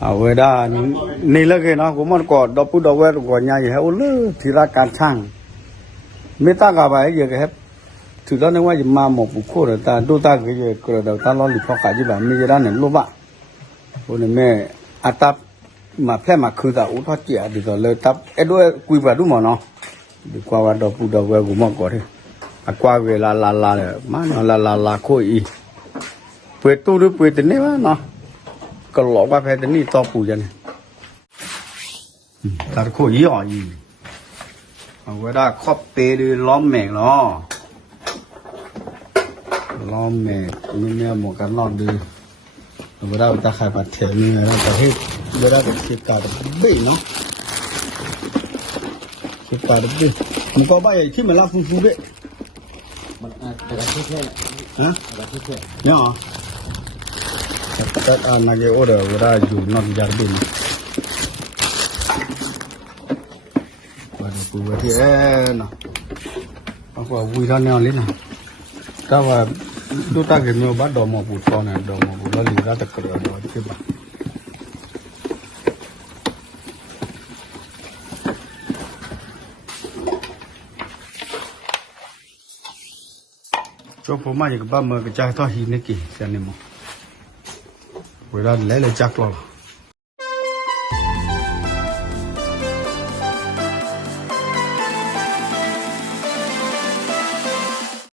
เอาเวลานี่เลยเนาะกูมันกอดดอกพุดดอกเวทกอดใหญ่ให้โอ้เลยทีละการช่างไม่ตั้งกับอะไรเยอะครับถือแล้วนึกว่าจะมาหมกบุกโคตรแต่ดูตาเกยกระดาตาล้อหลีพอขาจีบไม่จะได้เนี่ยรู้ป่ะโอ้เนี่ยแม่อัตบมาแพร่มาคือแต่อุทธเจียดีต่อเลยตับไอ้ด้วยกุยบาดูหมอเนาะดีกว่าว่าดอกพุดดอกเวกูมันกอดที่อะกว่าเวลาลาเลยมันลาโคอีเปิดตู้หรือเปิดแต่เนี่ยเนาะก็หลอกว่าแพ้แต่นี่ต่อปูจันตัดโคยี่อ่อยเอาไว้ได้ครอบเปดูล้อมแมงเนาะล้อมแมงนี่เนี่ยหมวกกันนอนดูเอาไว้ได้ตาไข่ปัดเถนี่นะแต่ที่เวลาจะคิดการเบี้ยน้ำคิดการเบี้ยมันก็ใบที่มันลาฟูเบี้ยมันอะไรที่แค่ฮะอะไรที่แค่เนี่ยเหรอแต่นาเกโอเดอร์เวลาอยู่นอกจากบินกูว่าที่เนาะเอาว่าวิ่งท่านเนี่ยลิ้นนะแต่ว่าดูตาเกี่ยวกับดอกมะพร้าวเนี่ยดอกมะพร้าวลีลาตะกร้าดอกที่บ้านช่วงผมมาจากบ้านเมืองก็จะทอดหินนี่กี่เส้นนี่มั้งเวลาเละๆจักรละ